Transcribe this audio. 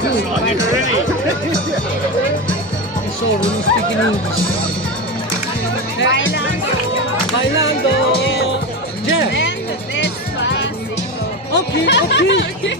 Sorry, non speak in English. Bailando. Bailando. Yeah. And despacito. Okay, okay.